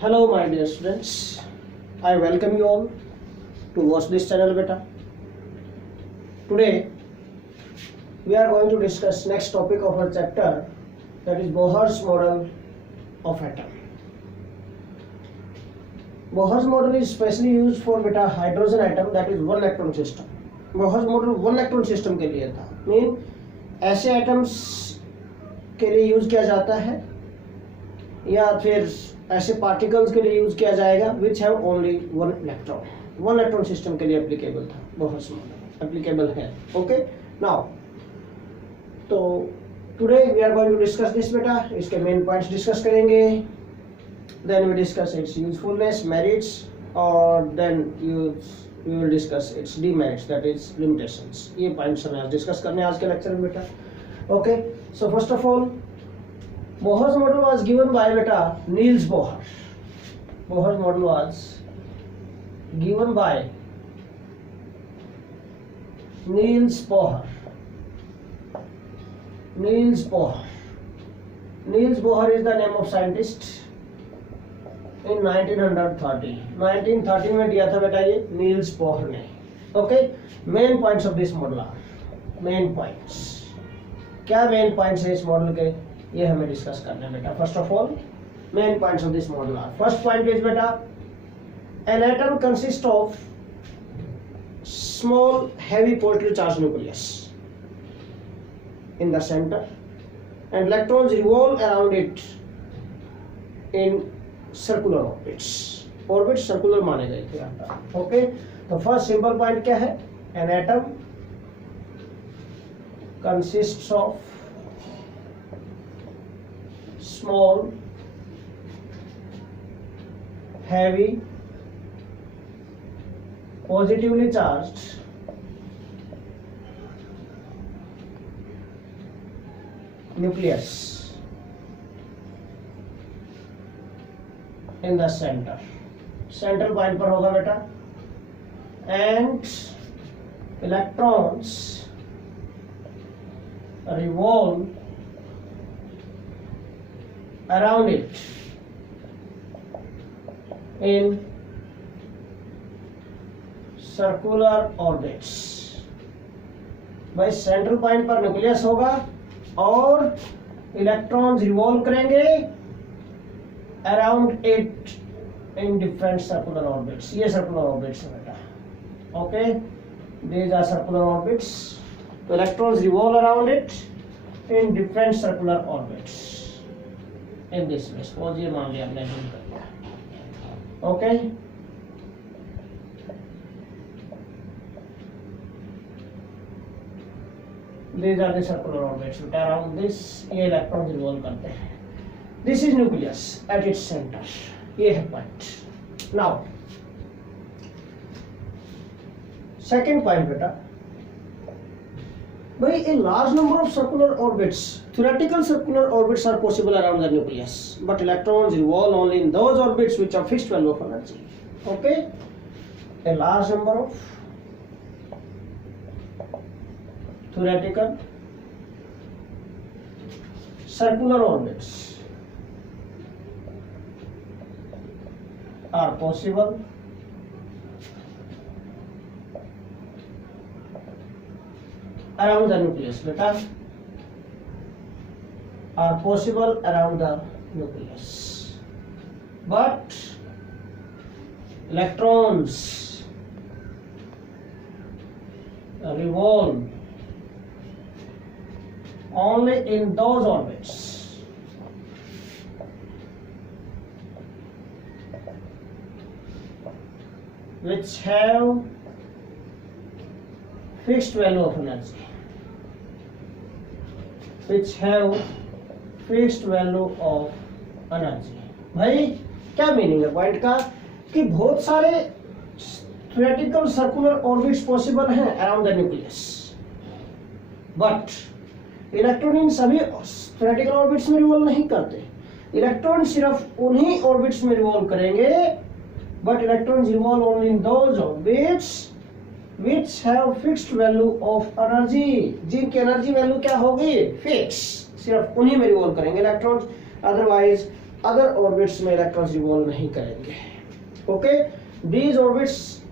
Hello my dear students, I welcome you all to watch this channel beta. Today we are going to discuss next topic of our chapter, that is Bohr's model of atom. Bohr's model is specially used for beta hydrogen atom, that is one electron system. Bohr's model one electron system के लिए था, mean ऐसे atoms के लिए use किया जाता है या फिर ऐसे पार्टिकल्स के लिए यूज किया जाएगा which have only one electron system के लिए एप्लीकेबल था. बोहर्स मॉडल एप्लीकेबल है. ओके, नाउ तो today we are going to discuss this बेटा. इसके मेन पॉइंट्स डिस्कस करेंगे, then we discuss its usefulness, merits, और then we will discuss its demerits, that is limitations. ये points हमें आज discuss करने हैं आज के लेक्चर में बेटा. Okay, so first of all Bohr's model was given by beta Niels Bohr. Bohr's model was given by Niels Bohr. Niels Bohr. Niels Bohr is the name of scientist. In 1930. 1930 में दिया था बेटा ये Niels Bohr ने. Okay, main points of this model are main points. क्या main points है इस model के, ये हमें डिस्कस करना है बेटा. First of all main points of this model are, first point is बेटा an atom consist of small heavy positive charge nucleus in the centre and electrons revolve around it in circular orbits. Orbit circular माने गए थे. Okay, तो first simple point क्या है, an atom consists of small heavy positively charged nucleus in the center. Central point पर होगा बेटा, and electrons revolve around it in circular orbits. भाई सेंट्रल पॉइंट पर न्यूक्लियस होगा और इलेक्ट्रॉन्स रिवॉल्व करेंगे around it in different circular orbits. ये circular orbits है बेटा. Okay, these are circular orbits. तो electrons revolve around it in different circular orbits in this way. Suppose ये मान लिया हमने ड्रिल कर लिया. Okay, these are the circular orbits which are around this. ये इलेक्ट्रॉन रिवॉल्व करते हैं. This is nucleus at its center. ये है पॉइंट. नाउ सेकेंड पॉइंट बेटा, भाई a large number of circular orbits, theoretical circular orbits are possible around the nucleus, but electrons revolve only in those orbits which are fixed value of energy. Okay, a large number of theoretical circular orbits are possible around the nucleus beta, are possible around the nucleus, but electrons revolve only in those orbits which have fixed value of energy, which have fixed value of energy. भाई क्या meaning है point का, कि बहुत सारे theoretical circular orbits possible हैं around the nucleus, but electron in सभी theoretical orbits में रिवॉल्व नहीं करते. इलेक्ट्रॉन सिर्फ उन्हीं ऑर्बिट्स में रिवॉल्व करेंगे, but electron revolve only in those orbits which have fixed value of energy, जिनकी एनर्जी वैल्यू क्या होगी, फिक्स, सिर्फ उन्हीं में रिवॉल्व करेंगे इलेक्ट्रॉन्स. अदरवाइज अदर ऑर्बिट्स में इलेक्ट्रॉन्स रिवॉल्व नहीं करेंगे। Okay, these orbits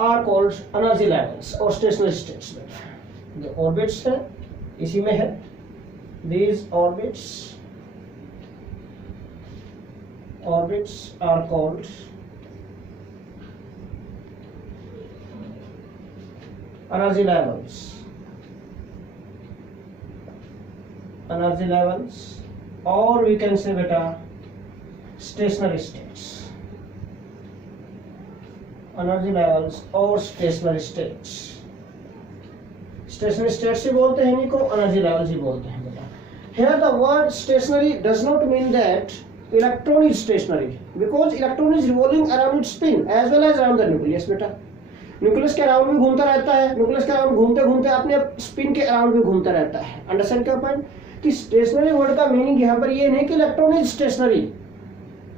are called energy levels और स्टेशनरी स्टेट्स में। जो ऑर्बिट्स है इसी में है, these orbits are called energy levels और वी कैन से बेटा स्टेशनरी स्टेट्स। एनर्जी लेवल्स और स्टेशनरी स्टेट्स, स्टेशनरी स्टेट्स ही बोलते हैं इनको, एनर्जी लेवल्स ही बोलते हैं बेटा। Here the word stationary does not mean that electron is stationary because electron is revolving around its spin as well as around the nucleus बेटा। Nucleus के around भी घूमता रहता है, न्यूक्लियस के अराउंड घूमते घूमते अपने स्पिन के अराउंड भी घूमता रहता है। अंडरस्टैंड क्या पॉइंट कि स्टेशनरी वर्ड का मीनिंग यहाँ पर ये नहीं कि इलेक्ट्रॉन इज स्टेशनरी,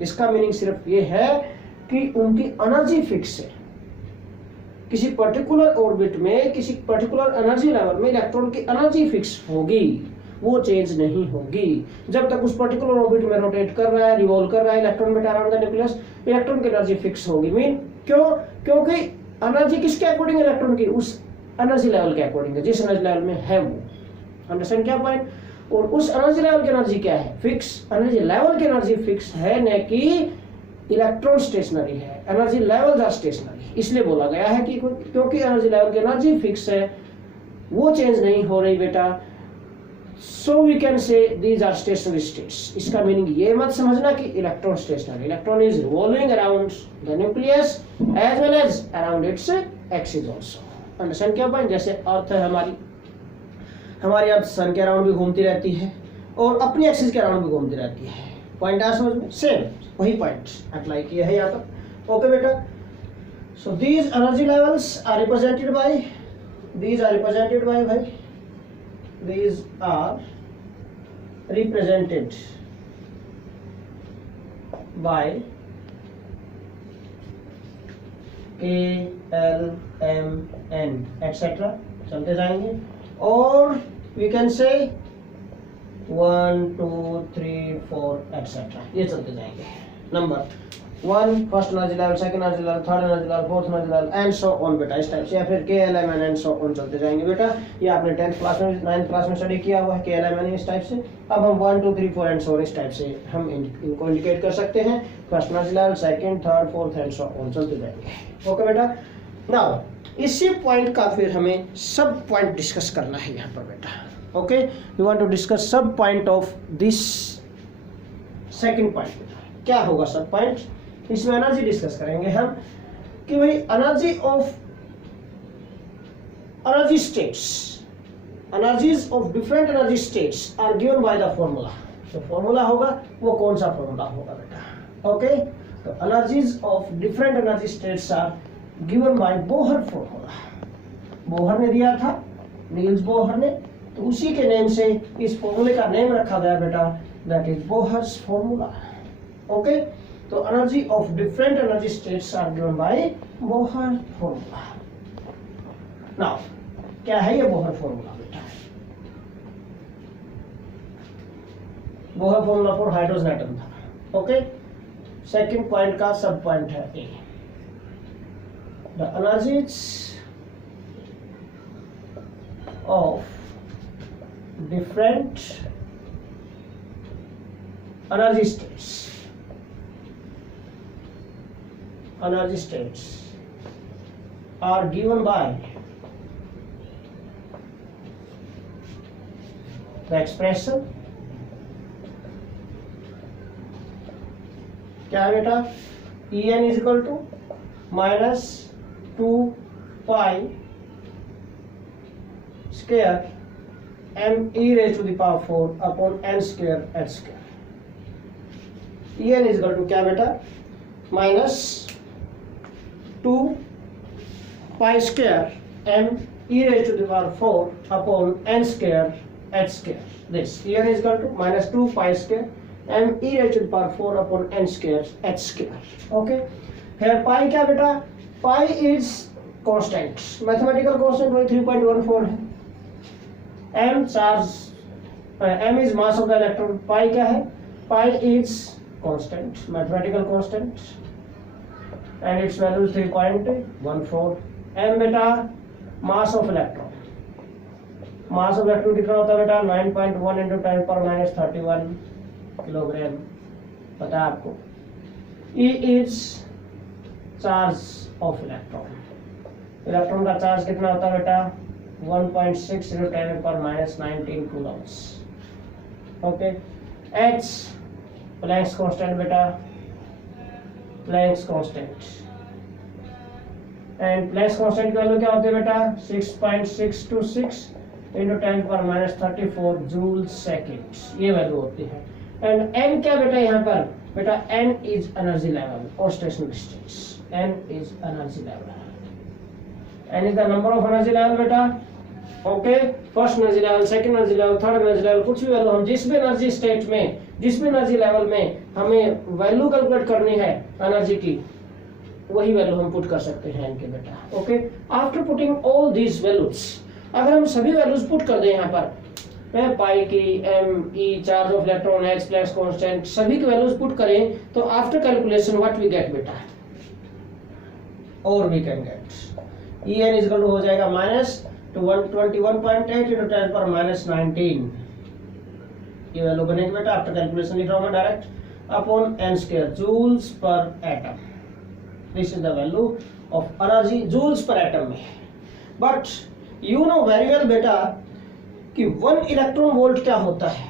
इसका मीनिंग सिर्फ ये है कि उनकी एनर्जी फिक्स है। किसी पर्टिकुलर ऑर्बिट में किसी पर्टिकुलर एनर्जी लेवल में इलेक्ट्रॉन की एनर्जी फिक्स होगी, वो चेंज नहीं होगी। जब तक उस पर्टिकुलर ऑर्बिट में रोटेट कर रहा है, रिवॉल्व कर रहा है इलेक्ट्रॉन बेटा अराउंड द न्यूक्लियस, इलेक्ट्रॉन की एनर्जी फिक्स होगी। मीन क्यों? क्योंकि एनर्जी किसके अकॉर्डिंग इलेक्ट्रॉन की? उस एनर्जी लेवल के अकॉर्डिंग है, जिस एनर्जी लेवल में है वो। अंडरस्टैंड क्या पॉइंट? और उस एनर्जी लेवल की एनर्जी क्या है? फिक्स। एनर्जी लेवल की एनर्जी फिक्स है, न कि इलेक्ट्रॉन स्टेशनरी है। एनर्जी लेवल्स आर स्टेशनरी, इसलिए बोला गया है कि क्योंकि एनर्जी लेवल की एनर्जी फिक्स है, वो चेंज नहीं हो रही बेटा, so we can say these are stationary states. इसका मीनिंग ये मत समझना कि electron stationary, electron is revolving around the nucleus as well as around its axis also. Understand क्या पॉइंट? जैसे अर्थ है हमारी अर्थ सन के अराउंड भी घूमती रहती है और अपनी एक्सिस के अराउंड भी घूमती रहती है। पॉइंट आ समझ में? सेम वही पॉइंट अप्लाई किया है यहाँ पर। ओके बेटा, so these energy levels are represented by these are represented by K, L, M, N etc. चलते जाएंगे और we can say 1, 2, 3, 4 etc. ये चलते जाएंगे। Number 1 first energy level, second energy level, third energy level, fourth energy level and so on बेटा, इस type से, या फिर KLMN एंड सो ऑन चलते जाएंगे बेटा। ये आपने 10th क्लास में 9th क्लास में स्टडी किया हुआ है KLMN इस टाइप से। अब हम 1, 2, 3, 4 एंड सो इस टाइप से हम इनको इंडिकेट कर सकते हैं। First energy level, second, third, fourth and so on चलते जाएंगे। ओके बेटा, नाउ इसी पॉइंट का फिर हमें सब पॉइंट डिस्कस करना है यहाँ पर बेटा। Okay, we want to discuss sub point of this second point. क्या होगा सब पॉइंट? इसमें एनर्जी डिस्कस करेंगे हम कि भाई energy states, energies of different energy states are given by the formula. जो फॉर्मूला होगा वो कौन सा फॉर्मूला होगा बेटा? ओके, तो energies of different energy states are given by Bohr formula. Bohr ने दिया था, नील्स बोहर ने, तो उसी के नेम से इस फॉर्मूले का नेम रखा गया बेटा, that is Bohr's formula. Okay, तो energy of different energy states are given by Bohr formula. Now क्या है ये बोहर फॉर्मूला बेटा? Bohr formula for hydrogen atom था। ओके, सेकंड पॉइंट का सब पॉइंट है a, the energies of different energy states are given by the expression क्या है बेटा? En is equal to minus 2 pi square m e raised to the power 4 upon n square h square। En is equal to क्या बेटा? minus 2 pi square m e raised to the power 4 upon n square h square. This En is equal to minus 2 pi square m e raised to the power 4 upon n square h square. Okay, here pi क्या बेटा? pi is constant, mathematical constant वही 3.14 है। m is mass of the electron, pi क्या है? pi is constant, mathematical constant, and its value is 3.14. m बेटा mass of electron, mass of electron कितना होता है बेटा 9.1 इंटू 10⁻31 किलोग्राम, पता है आपको। E is charge of electron, electron का चार्ज कितना होता है बेटा 1.6 into 10⁻19 coulombs. Okay, H Planck's constant बेटा, Planck's constant, and Planck's constant की वैल्यू क्या होती है बेटा 6.626 इंटू 10⁻34 जूल सेकेंड, ये वैल्यू होती है। एंड n क्या बेटा यहाँ पर बेटा n इज एनर्जी लेवल और stationary distance, n is energy level, n is the number of energy level बेटा। Okay, first energy level, second energy level, third energy level, कुछ भी वैल्यू हम जिस भी एनर्जी स्टेट में, जिस भी एनर्जी लेवल में हमें वैल्यू कैलकुलेट करनी है एनर्जी की, वही वैल्यू हम पुट कर सकते हैं n के बेटा। Okay, after putting all these values, अगर हम सभी वैल्यूज पुट कर दें यहाँ पर, pi K, M, E, charge of electron, H, Planck's constant, सभी की वैल्यूज पुट करें तो after calculation what we get बेटा, और we can get E N equal to हो जाएगा -121.8 इंटू 10⁻19, ये वैल्यू बनेगी बेटा। आफ्टर कैलकुलेशन लिख रहा हूं मैं direct upon n square joules per atom, this is the value of energy joules per atom में। But you know very well बेटा कि 1 इलेक्ट्रॉन वोल्ट क्या होता है।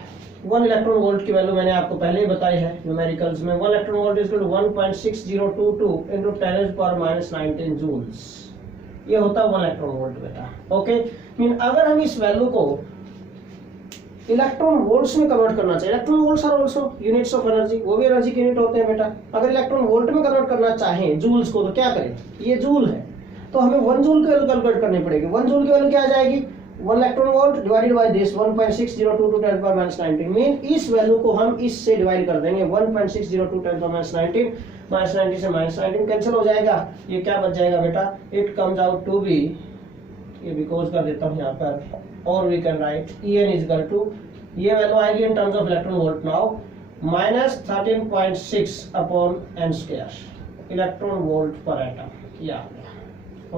1 इलेक्ट्रॉन वोल्ट की वैल्यू मैंने आपको पहले ही बताई है न्यूमेरिकल्स में। 1 electron volt is equal to 1.6022 into 10⁻19 joules, ये होता है 1 इलेक्ट्रॉन वोल्ट बेटा। ओके, मीन अगर हम इस वैल्यू को इलेक्ट्रॉन वोल्ट्स में कन्वर्ट करना चाहिए, electron volts are also units of energy, वो भी एनर्जी के यूनिट होते हैं बेटा। अगर इलेक्ट्रॉन वोल्ट में कन्वर्ट करना चाहें जूल्स को, तो क्या करें, ये जूल है तो हमें 1 जूल की वैल्यू कैलकुलेट करनी पड़ेगी। 1 जूल की वैल्यू क्या आ जाएगी 1 electron volt divided by this 1.6022 10⁻19, mean इस वैल्यू को हम इससे डिवाइड कर देंगे 1.602 10⁻19, -90 से -19 कैंसिल हो जाएगा, ये क्या बच जाएगा बेटा, it comes out to be, ये बिकॉज कर देता हूं यहाँ पर, और we can write En is equal to, ये वैल्यू आएगी in terms of electron volt now -13.6 upon n square electron volt per atom, ये आ गया।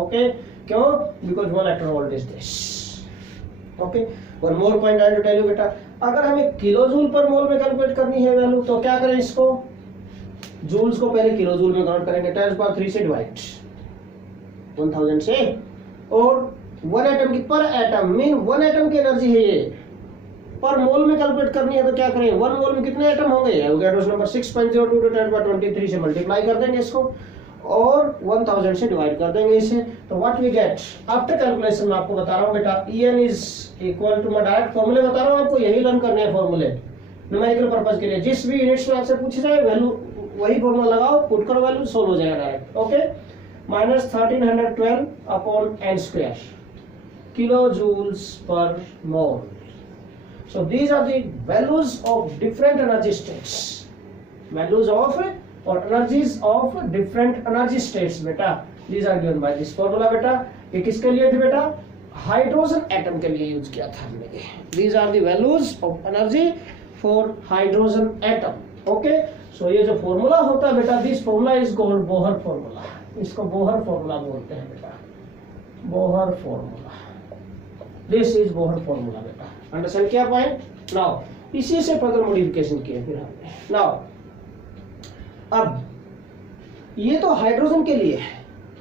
ओके, क्यों, because 1 electron volt is this. Okay, one more point I to tell you बेटा, अगर हमें kilo joule पर मोल में कैलकुलेट करनी है वैल्यू, तो क्या करें, इसको जूल्स को पहले किलो जूल में कन्वर्ट करेंगे, 10⁻³ से डिवाइड 1000 से, और 1 एटम की पर एटम मीन 1 एटम की एनर्जी है ये, पर मोल में कैलकुलेट करनी है तो क्या करें, 1 मोल में कितने एटम होंगे, एवोगाड्रोस नंबर 6.02 × 10⁻23 से मल्टीप्लाई कर देंगे इसको, और 1000 से डिवाइड कर देंगे इसे, तो what we get after calculation, मैं आपको बता रहा हूं बेटा, En इज इक्वल टू, मैं डायरेक्ट फॉर्मूले बता रहा हूं आपको, यही लर्न करने हैं फॉर्मूले न्यूमेरिकल पर्पस के लिए, जिस भी यूनिट्स में आपसे पूछी जाए वैल्यू वही फॉर्मूला लगाओ, पुट करो वैल्यू, सोल्व हो जाएगा direct. Okay, -1312 upon n square kilo joules per mole. So these are the values of different energy states, values of or energies of different energy states बेटा, these are given by this formula बेटा। ये किसके लिए थी बेटा, hydrogen atom के लिए use किया था हमने। these are the values of energy for hydrogen atom। okay, so ये जो फॉर्मूला होता है बेटा, this formula is called Bohr formula, इसको बोहर फॉर्मूला बोलते हैं बेटा, Bohr formula, this is Bohr formula बेटा। अंडरस्टैंड किया पॉइंट, नाउ इसी से फर्दर मॉडिफिकेशन किए फिर हमने। नाउ अब ये तो हाइड्रोजन के लिए है,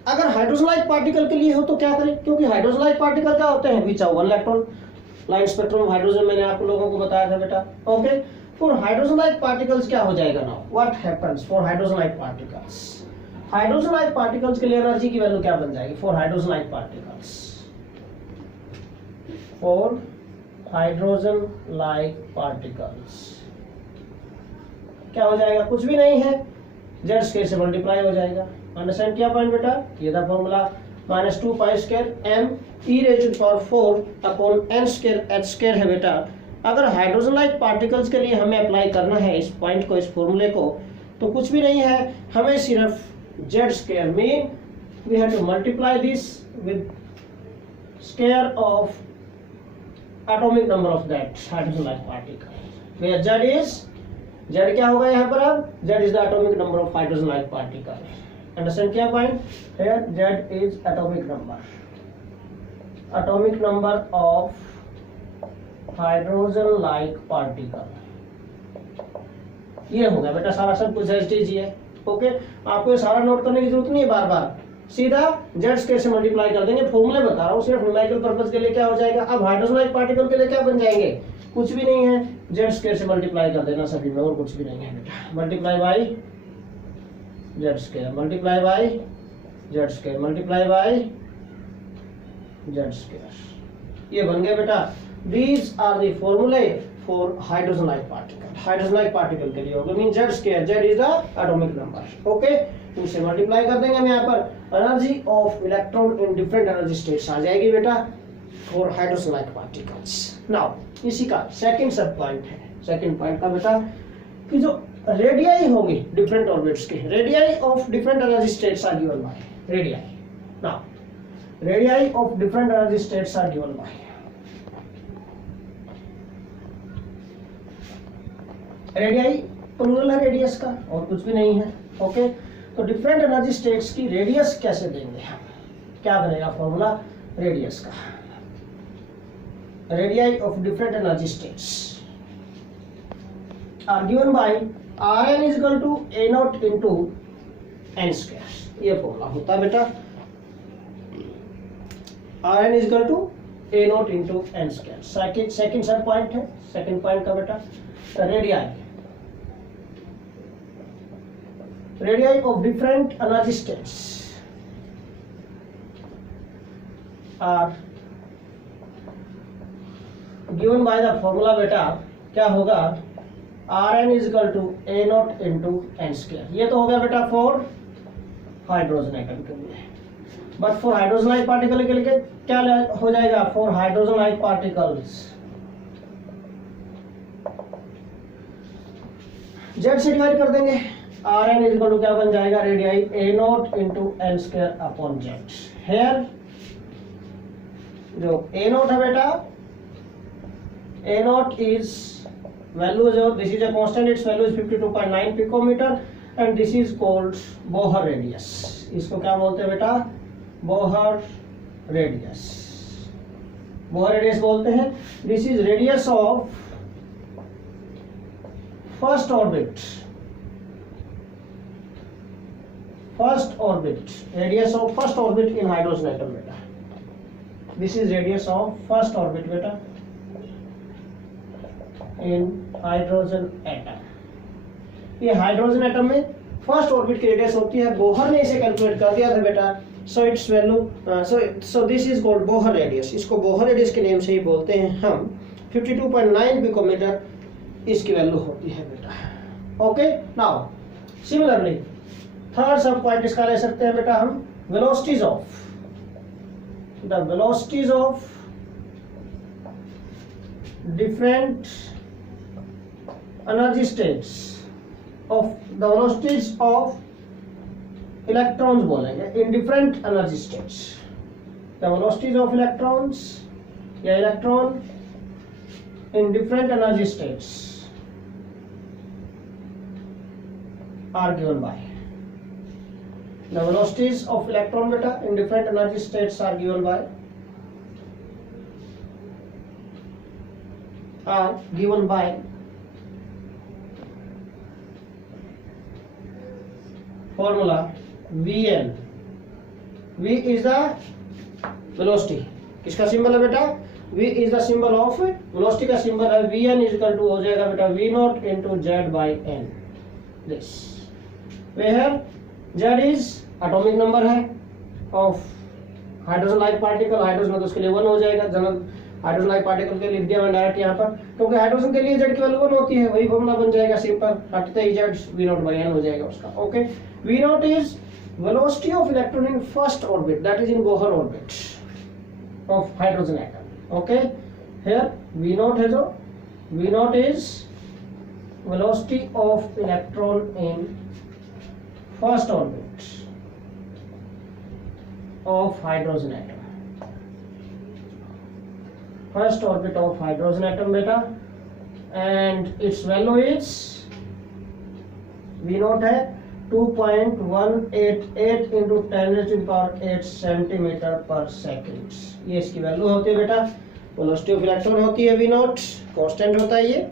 अगर हाइड्रोजन लाइक पार्टिकल के लिए हो तो क्या करें, क्योंकि हाइड्रोजन लाइक पार्टिकल क्या होते हैं, which are 1 electron, line spectrum of hydrogen मैंने आप लोगों को बताया था बेटा। Okay, for hydrogen like particles क्या हो जाएगा now, what happens for hydrogen like particles, hydrogen like particles के लिए एनर्जी की वैल्यू क्या बन जाएगी for hydrogen like particles, for hydrogen like particles क्या हो जाएगा, कुछ भी नहीं है, जेड स्क्वायर से मल्टीप्लाई हो जाएगा। अंडरस्टैंड किया पॉइंट बेटा, ये था formula, -2 pi square m e raised to the power 4 upon n square h square है बेटा। अगर हाइड्रोजन लाइक पार्टिकल्स के लिए हमें अप्लाई करना है इस पॉइंट को, इस फॉर्मूले को, तो कुछ भी नहीं है, हमें सिर्फ जेड स्क्वायर में we have to multiply this with square of atomic number of that hydrogen like particle, where Z is Z क्या होगा यहाँ पर अब? Z is the atomic number of hydrogen like particle. Understand क्या point? Here Z is atomic number. Atomic number of hydrogen like particle. ये हो गया बेटा सारा सब कुछ एज टी जी है। ओके, आपको ये सारा नोट करने की जरूरत नहीं है बार बार, सीधा जेड स्क्वायर से मल्टीप्लाई कर देंगे। फॉर्मूले बता रहा हूँ, सिर्फ न्यूमेरिकल पर्पस के लिए क्या हो जाएगा। अब हाइड्रोजन लाइक पार्टिकल के लिए क्या बन जाएंगे? कुछ भी नहीं है, जेड स्क्वायर से मल्टीप्लाई कर देना सभी में, और कुछ भी नहीं है बेटा। Multiply by Z square, multiply by Z square, multiply by Z square, ये बन गया बेटा। दीज आर द फॉर्मूले for hydrogen like particle. Hydrogen like particle के लिए होगा mean Z square, Z is the atomic number. Okay, इसे multiply कर देंगे हम यहाँ पर। Energy of electron in different energy states आ जाएगी बेटा for hydrogen like particles. Now इसी का सेकंड सब पॉइंट है, सेकंड पॉइंट का बेटा कि जो रेडियाई होगी डिफरेंट ऑर्बिट्स के, radii of different energy states are given by radii. Now radii of different energy states are given by, radii plural है रेडियस का, और कुछ भी नहीं है। ओके, तो डिफरेंट एनर्जी स्टेट्स की रेडियस कैसे देंगे हम? क्या बनेगा फॉर्मूला रेडियस का? Radii of different energy states are given by Rn is equal to A0 into n square। ये फॉर्मूला होता है बेटा, Rn is equal to A0 into n square। Second सब पॉइंट है, सेकंड पॉइंट का बेटा radii, radii of different energy states are given by the formula बेटा क्या होगा? Rn is equal to A0 into n square। ये तो हो गया बेटा फॉर हाइड्रोजन एटम के लिए, but for hydrogen like particle के लिए क्या हो जाएगा? For hydrogen like particles Z से डिवाइड कर देंगे। Rn इज इक्वल टू क्या बन जाएगा? Radii A0 into n square upon Z. Here जो A0 है बेटा, A0 is value is, this is a constant, its value is 52.9 picometer and this is called Bohr radius। इसको क्या बोलते हैं बेटा? Bohr radius, Bohr radius बोलते हैं। This is radius of first orbit, first orbit, radius of first orbit in hydrogen atom बेटा। This is radius of first orbit बेटा इन hydrogen atom. ये हाइड्रोजन एटम में फर्स्ट ऑर्बिट की radius होती है। Bohr ने इसे कैलकुलेट कर दिया था बेटा, so it's value so this is called Bohr radius. इसको बोहर रेडियस के नेम से ही बोलते हैं हम। 52.9 पिकोमीटर इसकी वैल्यू होती है बेटा। ओके, नाउ सिमिलरली थर्ड सब पॉइंट इसका ले सकते हैं बेटा हम, velocities of the velocities of different energy states of the velocities of electrons बोलेंगे in different energy states। the velocities of electrons या electron in different energy states are given by, the velocities of electron beta in different energy states are given by formula Vn। V is the velocity, किसका symbol है बेटा? V is the symbol of velocity का symbol है। Vn is equal to हो जाएगा बेटा V0 into Z by n। this where Z is atomic number है of hydrogen like particle. Hydrogen है तो उसके लिए 1 हो जाएगा। जनरल हाइड्रोजन लाइक पार्टिकल के लिए लिख दिया मैंने डायरेक्ट यहाँ पर, क्योंकि हाइड्रोजन के लिए Z की वैल्यू 1 होती है, वही फॉर्मूला बन जाएगा सिंपल, हटते ही Z V0 by n हो जाएगा उसका। Okay, V0 is velocity of electron in first orbit, that is in Bohr orbit of hydrogen atom। okay, here V0 है जो V0 is velocity of electron in first orbit of hydrogen atom, first orbit of hydrogen atom beta, and its value is V naught है 2.188 into 10⁸ centimetre पर second, ये इसकी value होती है बेटा। Velocity of electron होती है वी नॉट, कांस्टेंट होता है ये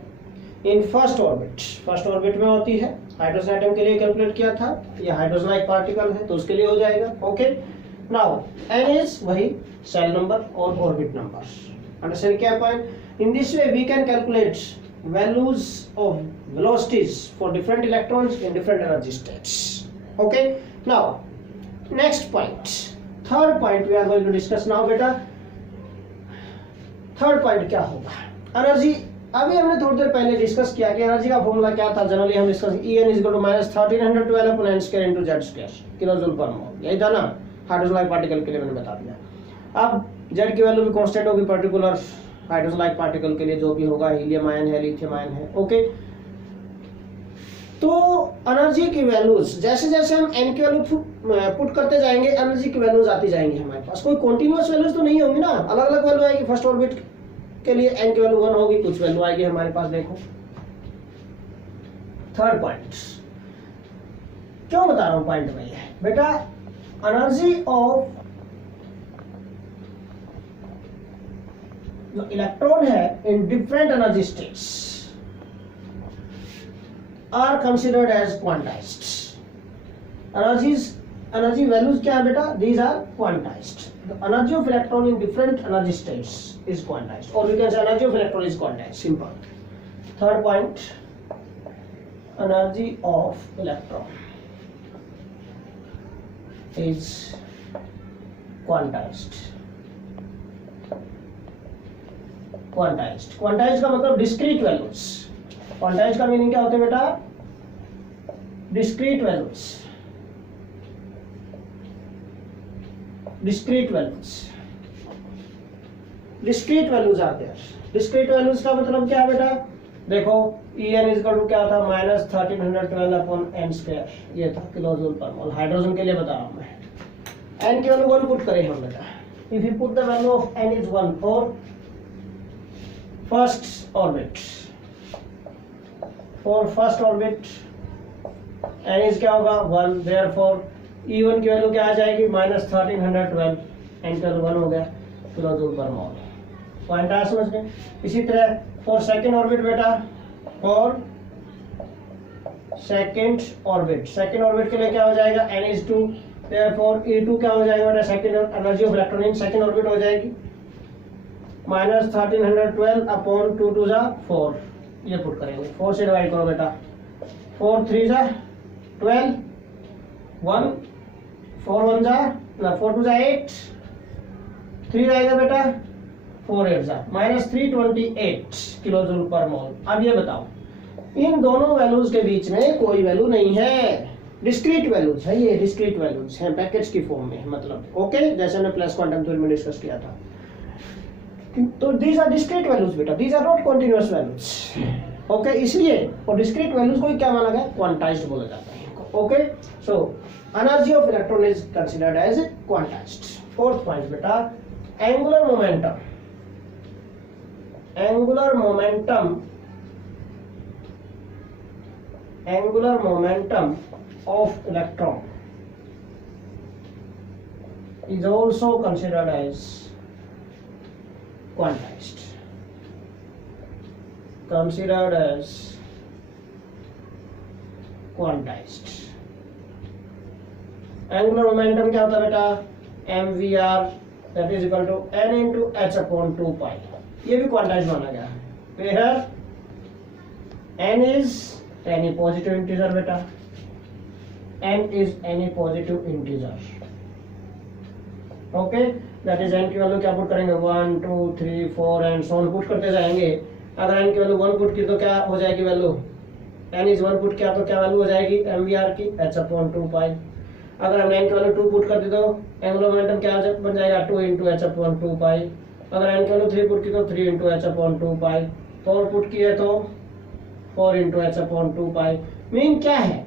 इन फर्स्ट ऑर्बिट में होती है। हाइड्रोजन एटम के लिए कैलकुलेट किया था, ये हाइड्रोजन लाइक पार्टिकल है तो उसके लिए हो जाएगा। ओके, नाउ n इज वही सेल नंबर और ऑर्बिट नंबर। अंडरस्टैंड क्या point? In this way we can calculate values of velocities for different electrons in different energy states. Okay, now next point, third point we are going to discuss now beta। Third point क्या होगा? Energy. अभी हमने थोड़ी देर पहले discuss किया कि energy का formula क्या था। जनरली हम डिस्कस En = -1312 × 10⁻² किलोजूल पर मोल, यही था ना हाइड्रोजन लाइक पार्टिकल के लिए, मैंने बता दिया। अब Z की वैल्यू भी कांस्टेंट होगी पर्टिकुलर हाइड्रोजन लाइक पार्टिकल के लिए, जो भी होगा, हीलियम आयन है, लिथियम आयन है। ओके, तो एनर्जी की वैल्यूज जैसे जैसे हम n की वैल्यू पुट करते जाएंगे, एनर्जी की वैल्यूज आती जाएंगी हमारे पास। कोई कंटीन्यूअस वैल्यूज तो नहीं होंगी ना, अलग अलग वैल्यू आएगी। फर्स्ट ऑर्बिट के लिए n की वैल्यू 1 होगी, कुछ वैल्यू आएगी हमारे पास। देखो थर्ड पॉइंट क्यों बता रहा हूं पॉइंट में ये बेटा, एनर्जी ऑफ जो इलेक्ट्रॉन है in different energy states are considered as quantized. Energy values क्या है बेटा? These are quantized. The energy of electron in different energy states is quantized, or we can say energy of electron is quantized. Simple. Third point, energy of electron is quantized. Quantized का मतलब discrete values. Quantized का meaning क्या होता है बेटा? Discrete values. Discrete values आते हैं। Discrete values का मतलब क्या है बेटा? देखो En = क्या था? -1312/n², ये था किलोजूल पर मोल। हाइड्रोजन के लिए बता रहा हूं मैं। n की वैल्यू 1 पुट करें हम बेटा। If you put the value of n is 1 for first orbit, n is क्या होगा? 1। देयरफॉर E1 की वैल्यू क्या आ जाएगी? -1312, n का 1 हो गया किलोजूल पर मोल। पॉइंट आ समझ में? इसी तरह फॉर सेकेंड ऑर्बिट बेटा, फॉर सेकेंड ऑर्बिट के लिए क्या हो जाएगा? n is 2। देयरफॉर E2 क्या हो जाएगा बेटा? Second energy of electron in second orbit हो जाएगी -1312/2 2 4। ये पुट करेंगे, 4 से डिवाइड करो बेटा। 4 3 12, 1 4 1 4 2 8, 3 रहेगा बेटा, 4 8 -328 किलोजूल पर मोल। अब ये बताओ, इन दोनों वैल्यूज के बीच में कोई वैल्यू नहीं है, डिस्क्रीट वैल्यूज है। ये डिस्क्रीट वैल्यूज हैं, पैकेज की फॉर्म में, मतलब ओके, जैसे हमने प्लस क्वांटम थ्योरी में डिस्कस किया था। तो दीज आर डिस्क्रीट वैल्यूज बेटा, these are not continuous values. Okay, इसलिए और डिस्क्रीट वैल्यूज को क्या माना गया? क्वांटाइज्ड बोला जाता है। Okay, so energy of electron is considered as quantized. Fourth point बेटा, angular momentum of electron is also considered as quantized. Angular momentum क्या होता है बेटा? mvr that is equal to n into h/2 pi। ये भी quantized माना गया है। Where n is any positive integer बेटा, n is any positive integer। Okay, that is n की वैल्यू क्या पुट करेंगे? 1 2 3 4 एंड सो ऑन पुट करते जाएंगे। अगर n की वैल्यू 1 पुट की तो क्या हो जाएगी वैल्यू? n इज 1 पुट किया तो क्या वैल्यू हो जाएगी mvr की? h/2 pi। अगर हम n की वैल्यू 2 पुट कर दी तो एंगुलर मोमेंटम क्या बन जाएगा? 2 into h/2 pi। अगर n की वैल्यू 3 पुट की तो 3 into h/2 pi। 4 पुट की है तो 4 into h/2 pi। मीन क्या है?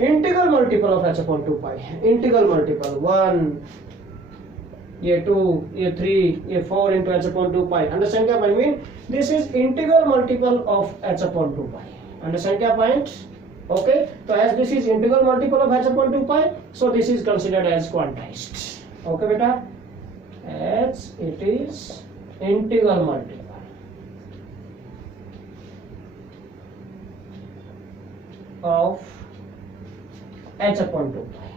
Integral multiple of h/2 pi है। इंटीग्रल मल्टीपल 1, ये 2, ये 3, ये 4 into h/2 pi। अंडरस्टैंड क्या point? Mean this is integral multiple of h/2 pi। Understand क्या point? Okay, so as this is integral multiple of h upon 2 pi, so this is considered as quantized. Okay beta, as it is integral multiple of h upon 2 pi.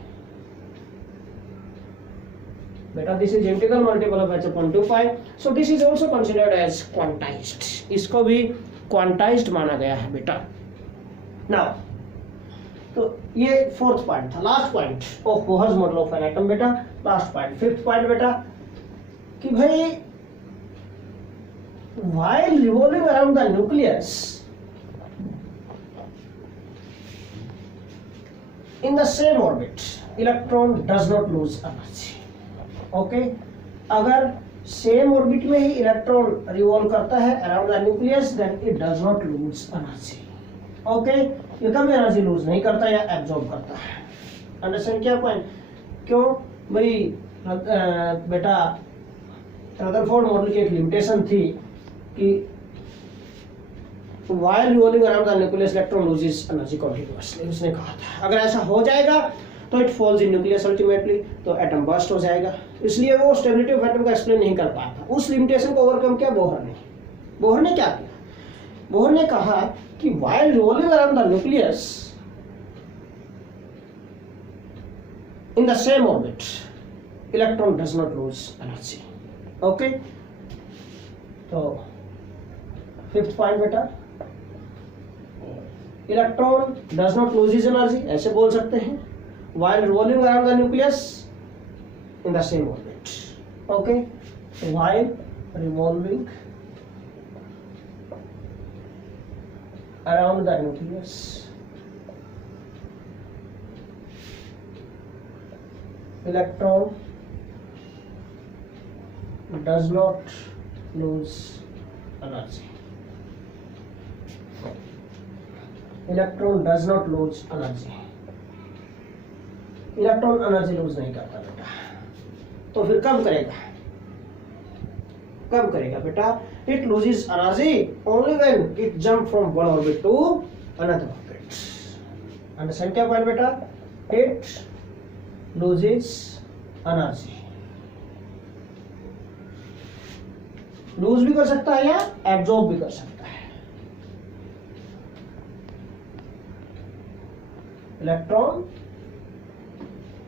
Beta, this is integral multiple of h upon 2 pi, so this is also considered as quantized. इसको भी quantized माना गया है बेटा. Now, तो ये fourth point था, last point of Bohr's model of an atom बेटा. लास्ट पॉइंट, फिफ्थ पॉइंट बेटा, कि भाई while revolving around the nucleus in the same orbit, electron does not lose energy. Okay, अगर सेम ऑर्बिट में ही electron revolve करता है around the nucleus, then it does not lose energy. Okay, ये कभी एनर्जी लूज नहीं करता या एब्जॉर्ब करता है. अंडरस्टैंड क्या पॉइंट? क्यों भाई बेटा, रदरफोर्ड मॉडल की एक लिमिटेशन थी कि while revolving around the nucleus electron loses energy continuously. उसने कहा था अगर ऐसा हो जाएगा तो it falls in nucleus ultimately, तो एटम बर्स्ट हो जाएगा. इसलिए वो स्टेबिलिटी ऑफ एटम का एक्सप्लेन नहीं कर पाया था. उस लिमिटेशन को ओवरकम किया बोहर ने. बोहर ने क्या किया? बोहर ने कहा कि while revolving around the nucleus in the same orbit, electron does not lose energy. Okay, तो फिफ्थ पॉइंट बेटा, electron does not lose his energy, ऐसे बोल सकते हैं, while revolving around the nucleus in the same orbit. Okay, while revolving around the nucleus electron does not lose energy. Electron does not lose energy. Electron energy lose नहीं करता बेटा. तो फिर कब करेगा? कब करेगा बेटा? It loses energy only when it jump from one orbit to another orbit. Understand क्या पॉइंट बेटा? It loses energy. लूज भी कर सकता है या एब्जॉर्ब भी कर सकता है. इलेक्ट्रॉन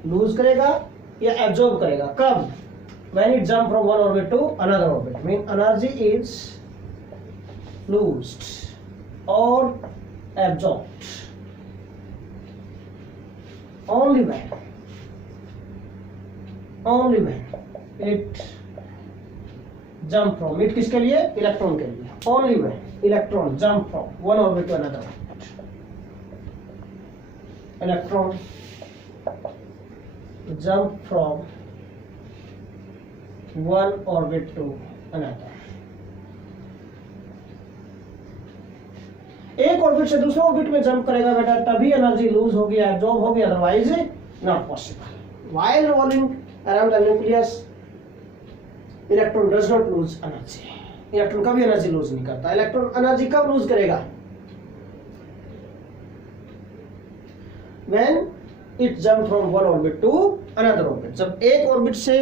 लूज करेगा या एब्जॉर्ब करेगा. कब? when it jump from one orbit to another orbit, mean energy is loosed or absorbed only when it jump from, it किसके लिए? इलेक्ट्रॉन के लिए. only when electron jump from one orbit to another orbit. Electron jump from one orbit to another. एक orbit से दूसरे orbit में jump करेगा बेटा, तभी एनर्जी लूज होगी, एब्जॉर्ब होगी, otherwise not possible. while revolving around the nucleus electron does not lose energy. Electron कभी एनर्जी लूज नहीं करता. इलेक्ट्रॉन एनर्जी कब लूज करेगा? when it jump from one orbit to another orbit. जब एक orbit से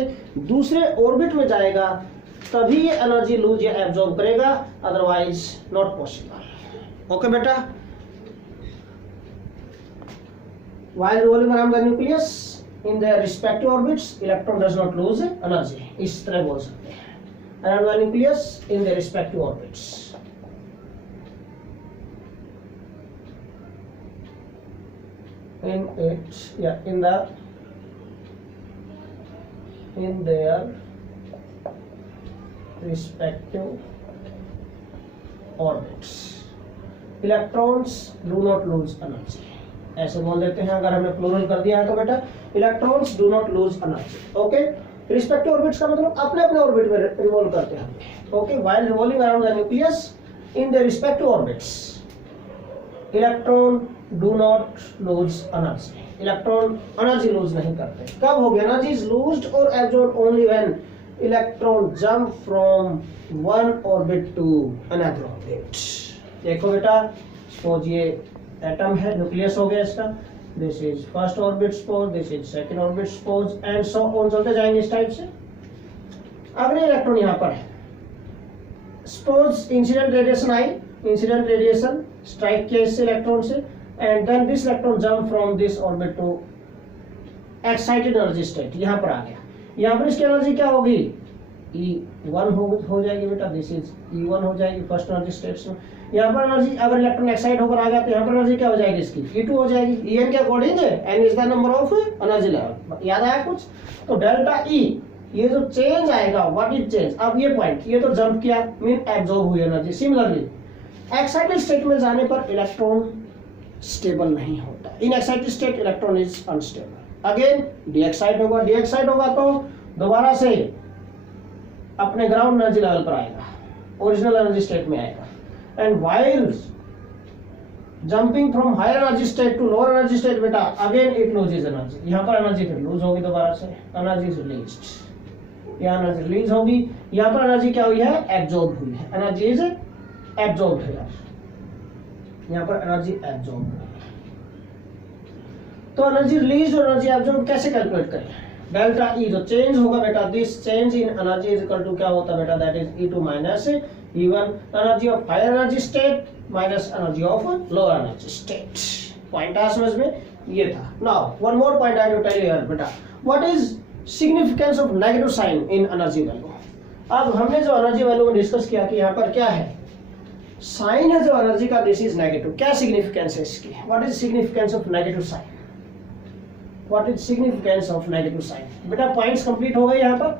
दूसरे ऑर्बिट में जाएगा तभी ये एनर्जी लूज या एब्जॉर्ब करेगा, अदरवाइज नॉट पॉसिबल. ओके बेटा, while revolving around the nucleus in their respective orbits electron does not lose energy. इस तरह बोल सकते हैं, around the nucleus in their respective orbits. in their respective orbits electrons do not lose energy. ऐसे बोल देते हैं, अगर हमने प्लूरल कर दिया है तो बेटा electrons do not lose energy. Okay, respective orbits का मतलब अपने अपने ऑर्बिट में रिवॉल्व करते हैं. Okay, while revolving around the nucleus in their respective orbits electron do not lose energy. Electron energy lose नहीं करते. कब होगी? एनर्जी इज लूज्ड और absorbed only when electron jump from one orbit to another orbit. देखो बेटा, suppose ये atom है, nucleus हो गया इसका, this is first orbit suppose, this is second orbit suppose and so on चलते जाएंगे इस टाइप से। अगले इलेक्ट्रॉन यहाँ पर है, सपोज इंसिडेंट रेडिएशन आई, इंसिडेंट रेडिएशन स्ट्राइक किया इस इलेक्ट्रॉन से and then this electron jump from this orbit to excited energy state, यहाँ पर आ गया। यहाँ पर इसकी एनर्जी क्या होगी, E1 हो जाएगी बेटा, दिस इज E1 हो जाएगी फर्स्ट एनर्जी स्टेट में। यहाँ पर एनर्जी अगर इलेक्ट्रॉन एक्साइट होकर आ गया तो यहाँ पर एनर्जी क्या हो जाएगी इसकी, E2 हो जाएगी। En के according n is the number of energy level, याद आया कुछ? तो डेल्टा E ये जो चेंज आएगा, व्हाट इज चेंज, अब ये पॉइंट, ये तो जंप किया मीन एब्जॉर्ब हुई एनर्जी। सिमिलरली एक्साइटेड स्टेट में जाने पर इलेक्ट्रॉन स्टेबल नहीं होता, in excited state electron is unstable. Again deexcite होगा, डीएक्साइट होगा तो दोबारा से अपने ग्राउंड एनर्जी लेवल पर आएगा, ओरिजिनल एनर्जी स्टेट में आएगा। And while jumping from higher energy state to lower energy state बेटा अगेन इट लूजेस एनर्जी, यहाँ पर एनर्जी फिर लूज होगी दोबारा से, एनर्जी इज रिलीज्ड, यहाँ एनर्जी रिलीज होगी, यहाँ पर एनर्जी क्या हुई है, एब्जॉर्ब हुई है, एनर्जी इज एब्जॉर्ब है, यहाँ पर एनर्जी एब्जॉर्ब हुई है। तो एनर्जी रिलीज और एनर्जी एब्जॉर्ब कैसे कैलकुलेट करें, डेल्टा ई जो चेंज होगा बेटा, this change in energy is equal to क्या होता है बेटा, that is E2 minus E1, energy of higher energy state minus energy of lower energy state. Point आ समझ में, ये था। Now one more point I will tell you here बेटा, what is significance of negative sign in energy value. अब हमने जो energy value में डिस्कस किया कि यहाँ पर क्या है, साइन है जो एनर्जी का, दिस इज नेगेटिव। क्या सिग्निफिकेंस है इसकी, what is significance of negative sign, what is significance of negative sign. बेटा पॉइंट्स कंप्लीट हो गए यहाँ पर,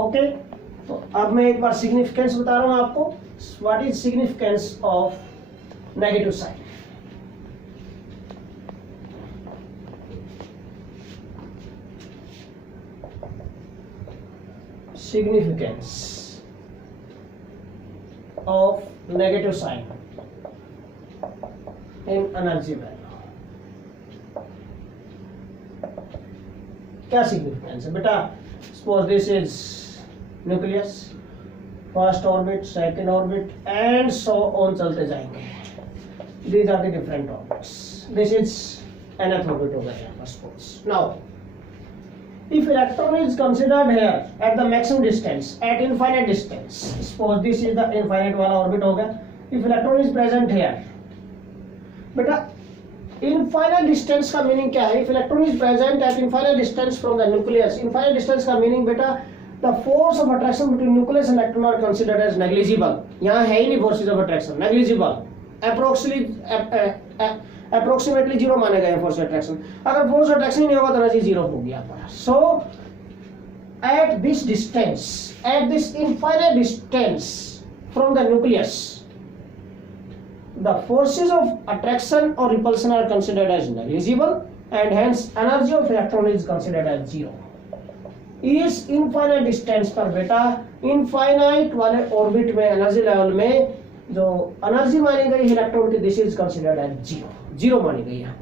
ओके। तो अब मैं एक बार सिग्निफिकेंस बता रहा हूं आपको, what is significance of negative sign. Significance of negative sign in energy value, क्या सिग्निफिकेंस है बेटा। Suppose this is nucleus, first orbit, second orbit and so on चलते जाएंगे, these are the different orbits, this is nth orbit हो गया। Suppose now if electron is considered here at the maximum distance, at infinite distance, suppose this is the infinite वाला orbit हो गया, if electron is present here बेटा, infinite distance का meaning क्या है, if electron is present at infinite distance from the nucleus, infinite distance का meaning बेटा, the force of attraction between nucleus and electron are considered as negligible. यहाँ है ही नहीं forces of attraction, negligible, approximately zero माना गया force of attraction. अगर force of attraction ही नहीं होगा तो एनर्जी जीरो होगी यहाँ पर। So at this distance, at this infinite distance from the nucleus, the forces of attraction or repulsion are considered as negligible and hence energy of electron is considered as zero। इस infinite distance पर बेटा, infinite वाले orbit में energy level में जो energy मानी गई electron की, this is considered as zero, zero मानी गई है।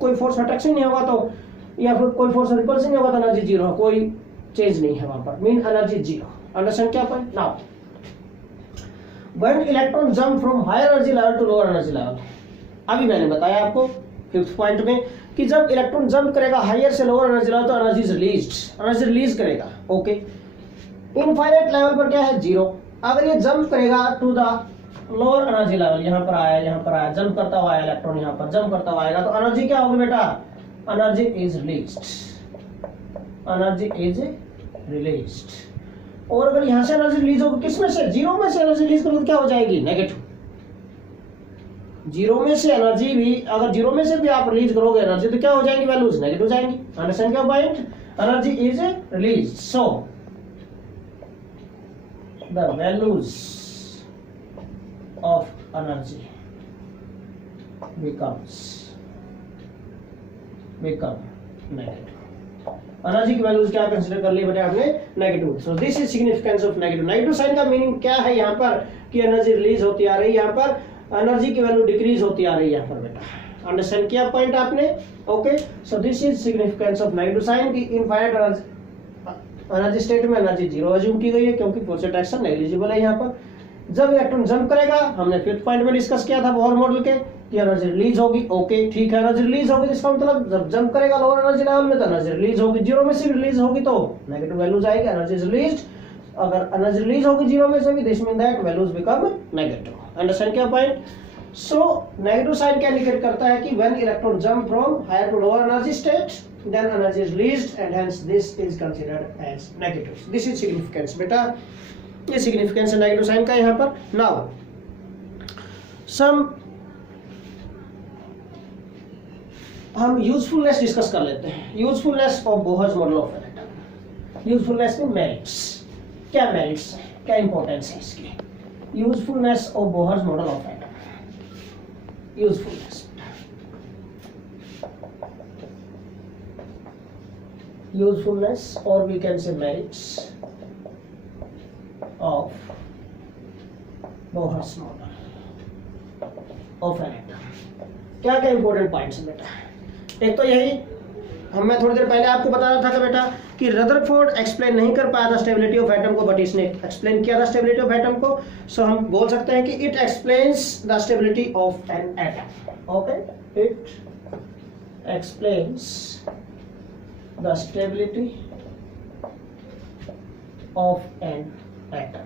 कोई फोर्स अट्रैक्शन नहीं होगा तो, या फिर कोई फोर्स रिपल्शन नहीं होगा तो एनर्जी जीरो, कोई चेंज नहीं है वहां पर, मीन एनर्जी जीरो। अंडरस्टैंड क्या point. Now when electron jump from higher energy level to lower energy level, अभी मैंने बताया आपको फिफ्थ पॉइंट में कि जब इलेक्ट्रॉन जंप करेगा हायर से लोअर एनर्जी लेवल तो एनर्जी रिलीज्ड, एनर्जी रिलीज करेगा, ओके। इनफाइनाइट लेवल पर क्या है, जीरो। अगर ये जंप करेगा to the lower energy level, यहाँ पर आया, यहाँ पर आया, जंप करता हुआ आया इलेक्ट्रॉन, यहाँ पर जंप करता हुआ आएगा तो एनर्जी क्या होगी बेटा, energy is released, energy is released. और अगर यहां से एनर्जी रिलीज होगी किसमें से, जीरो में से एनर्जी रिलीज करोगे तो क्या हो जाएगी, नेगेटिव। जीरो में से एनर्जी भी, अगर जीरो में से भी आप रिलीज करोगे एनर्जी तो क्या हो जाएंगी, वैल्यूज नेगेटिव हो जाएंगी। अंडरस्टैंड क्या point, energy is release, so the values of energy become negative. Energy की वैल्यूज क्या कंसीडर कर ली बेटा आपने, negative. So this is significance of negative. Negative sign का मीनिंग क्या है यहाँ पर, कि एनर्जी रिलीज होती आ रही है, यहाँ पर एनर्जी की वैल्यू डिक्रीज होती आ रही है यहाँ पर बेटा। अंडरस्टैंड किया पॉइंट आपने, okay. So this is significance of negative sign की इनफाइनाइट एनर्जी स्टेट में एनर्जी जीरो अज्यूम की गई है क्योंकि फोर्स अट्रैक्शन नेग्लिजिबल है यहाँ पर। जब इलेक्ट्रॉन जंप करेगा, हमने फिफ्थ पॉइंट में डिस्कस किया था बोहर मॉडल के, कि एनर्जी रिलीज होगी, ओके ठीक है, एनर्जी रिलीज होगी, इसका मतलब जब जंप करेगा लोअर एनर्जी लेवल में तो एनर्जी रिलीज होगी, जीरो में से रिलीज होगी तो नेगेटिव वैल्यूज आएगी, एनर्जी रिलीज, अगर एनर्जी रिलीज होगी जीरो में से भी, this mean that values become negative. Understand क्या पॉइंट? सो नेगेटिव साइन क्या इंडिकेट करता है कि when electron jump from higher to lower energy state then energy is released and hence this is considered as negative. This is significance बेटा, ये significance है negative sign का यहाँ पर। नाउ सम हम यूजफुलनेस डिस्कस कर लेते हैं। Usefulness of Bohr's model of atom. Usefulness के मेरिट्स, क्या मेरिट्स है, क्या इंपॉर्टेंस है इसकी? Usefulness of Bohr's model of atom. Usefulness, usefulness और we can say merits of Bohr's model of an atom. क्या क्या इंपॉर्टेंट पॉइंट्स है बेटा? एक तो यही मैं थोड़ी देर पहले आपको बता रहा था कि बेटा कि रदरफोर्ड एक्सप्लेन नहीं कर पाया था स्टेबिलिटी ऑफ एटम को, बट इसने एक्सप्लेन किया था स्टेबिलिटी ऑफ एटम को। सो हम बोल सकते हैं कि it explains the stability of an atom. Okay, it explains the stability of an atom.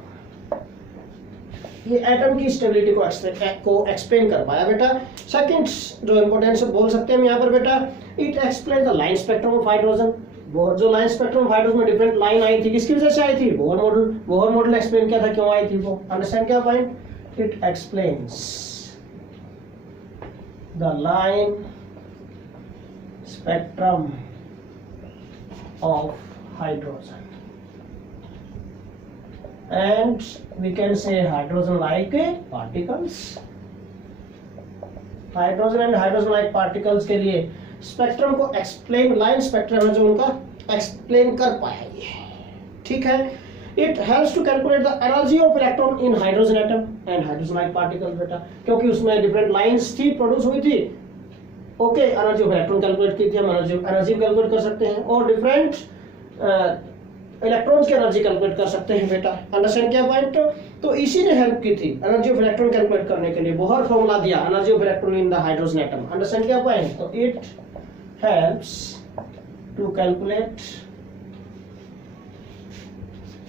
ये एटम की स्टेबिलिटी को एक्सप्लेन कर पाया बेटा। सेकंड जो इंपॉर्टेंस बोल सकते हैं हम यहाँ पर बेटा, it explain the line spectrum of hydrogen. जो लाइन स्पेक्ट्रम ऑफ हाइड्रोजन में डिफरेंट लाइन आई थी, किसकी वजह से आई थी? बोहर मॉडल एक्सप्लेन किया था क्यों आई थी वो। अंडरस्टैंड क्या point? It explains the line spectrum of hydrogen and we can say hydrogen like particles। Hydrogen and hydrogen like particles के लिए स्पेक्ट्रम को एक्सप्लेन, लाइन स्पेक्ट्रम है जो उनका एक्सप्लेन कर पाया ये, ठीक है। It helps to calculate the energy of electron in hydrogen atom and hydrogen like particles बेटा, क्योंकि उसमें डिफरेंट लाइंस थी, प्रोड्यूस हुई थी। Okay, energy of electron calculate की थी, हम एनर्जी कैलकुलेट कर सकते हैं और डिफरेंट इलेक्ट्रॉन्स की एनर्जी कैलकुलेट कर सकते हैं बेटा। अंडरस्टैंड क्या पॉइंट? तो इसी ने हेल्प की थी एनर्जी ऑफ इलेक्ट्रॉन कैलकुलेट करने के लिए, बोहर फॉर्मूला दिया energy of electron in the hydrogen atom. Understand क्या पॉइंट? तो it helps to calculate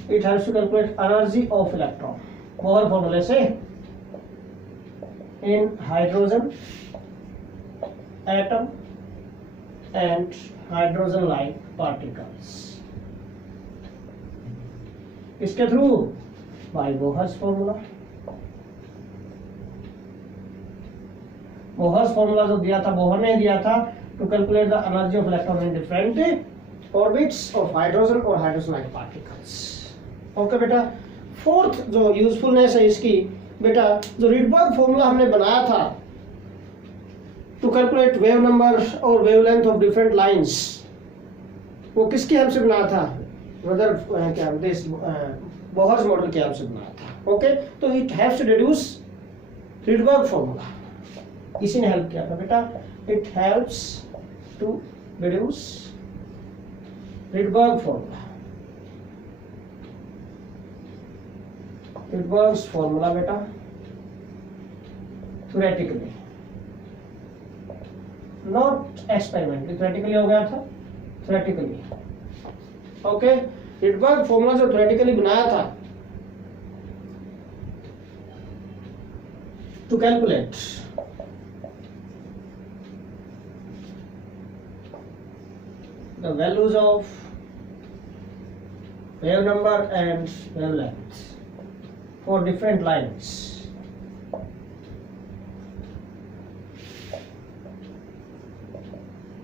energy of electron Bohr फॉर्मूले से in hydrogen atom and hydrogen like particles. इसके through by Bohr's formula. Bohr's formula जो दिया था, Bohr ने दिया था to calculate the energy of electron in different orbits of hydrogen और हाइड्रोजन लाइक पार्टिकल्स। ओके बेटा, फोर्थ जो यूजफुलनेस है इसकी बेटा, जो रिडबर्ग फॉर्मूला हमने बनाया था टू कैलकुलेट वेव नंबर और वेवलेंथ ऑफ डिफरेंट लाइंस, वो किसकी हेल्प से बनाया था? क्या बोहर्स मॉडल के हेल्प से बनाया था। ओके, तो it haves to reduce Rydberg formula, इसी ने हेल्प किया था बेटा। It helps to reduce Rydberg formula. Rydberg's formula बेटा थ्योरेटिकली, नॉट एक्सपेरिमेंटली। थ्योरेटिकली हो गया था, थ्योरेटिकली। ओके, रिडबर्ग फॉर्मूला जो थ्योरेटिकली बनाया था to calculate the values of wave number and wavelength for different lines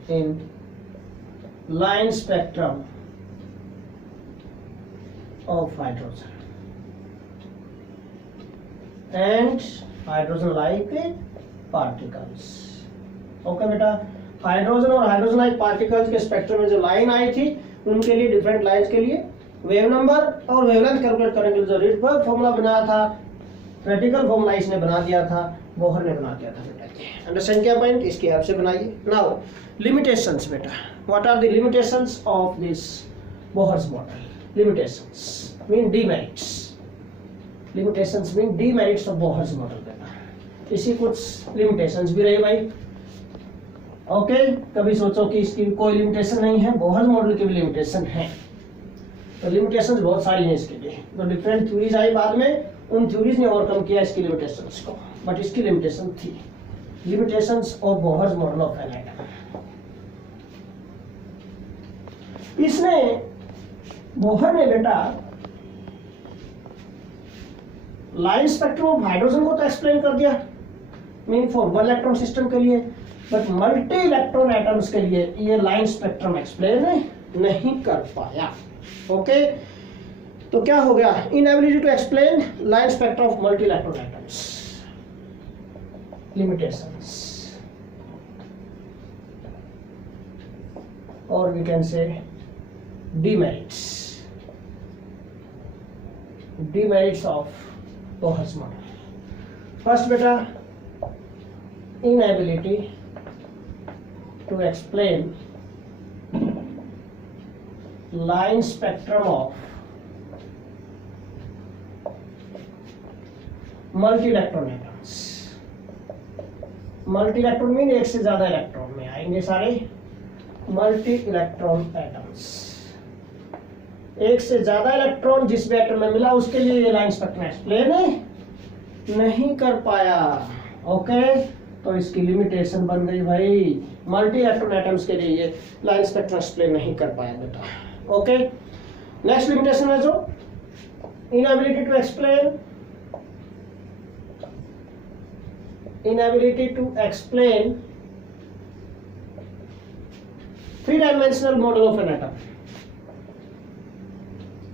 in line spectrum of hydrogen and hydrogen like particles। Okay बेटा, hydrogen और hydrogen like particles के spectrum में जो line आई थी उनके लिए, डिफरेंट लाइंस के लिए वेव नंबर और वेवलेंथ कैलकुलेट करने के लिए जो रिडबर्ग फॉर्मूला बनाया था, थ्योरेटिकल फॉर्मूला इसने बना दिया था, बोहर ने बना दिया था बेटा। अंडरस्टैंड क्या पॉइंट? इसकी हेल्प से बनाइए। नाउ लिमिटेशंस बेटा, what are the limitations of this Bohr's model? Limitations mean demerits. Limitations mean demerits of Bohr's model बेटा। इसकी कुछ लिमिटेशंस भी रही भाई। ओके, कभी सोचो कि इसकी कोई लिमिटेशन नहीं है, बोहर मॉडल की भी लिमिटेशन है। तो लिमिटेशंस बहुत सारी हैं इसके लिए, तो डिफरेंट थ्योरीज आई बाद में, उन थ्योरीज ने ओवरकम किया इसकी लिमिटेशंस को, बट इसकी लिमिटेशन थी। Limitations of Bohr model of an atom. इसने बोहर ने बेटा लाइन स्पेक्ट्रम ऑफ हाइड्रोजन को तो एक्सप्लेन कर दिया, mean for one electron system के लिए, बट मल्टी इलेक्ट्रॉन एटम्स के लिए ये लाइन स्पेक्ट्रम एक्सप्लेन नहीं कर पाया। ओके, तो क्या हो गया, inability to explain line spectrum of multi electron atoms, limitations, और we can say demerits of Bohr's model. First beta, inability to explain line spectrum of multi-electron atoms. Multi-electron mean एक से ज्यादा इलेक्ट्रॉन में आएंगे सारे मल्टी-इलेक्ट्रॉन एटम्स। एक से ज्यादा इलेक्ट्रॉन जिस भी एटम में मिला उसके लिए ये लाइन स्पेक्ट्रम एक्सप्लेन नहीं कर पाया। ओके, तो इसकी लिमिटेशन बन गई भाई, मल्टी इलेक्ट्रॉन एटम्स के लिए ये लाइन स्पेक्ट्रम एक्सप्लेन नहीं कर पाया बेटा। ओके, नेक्स्ट लिमिटेशन है जो inability to explain three dimensional model of an atom.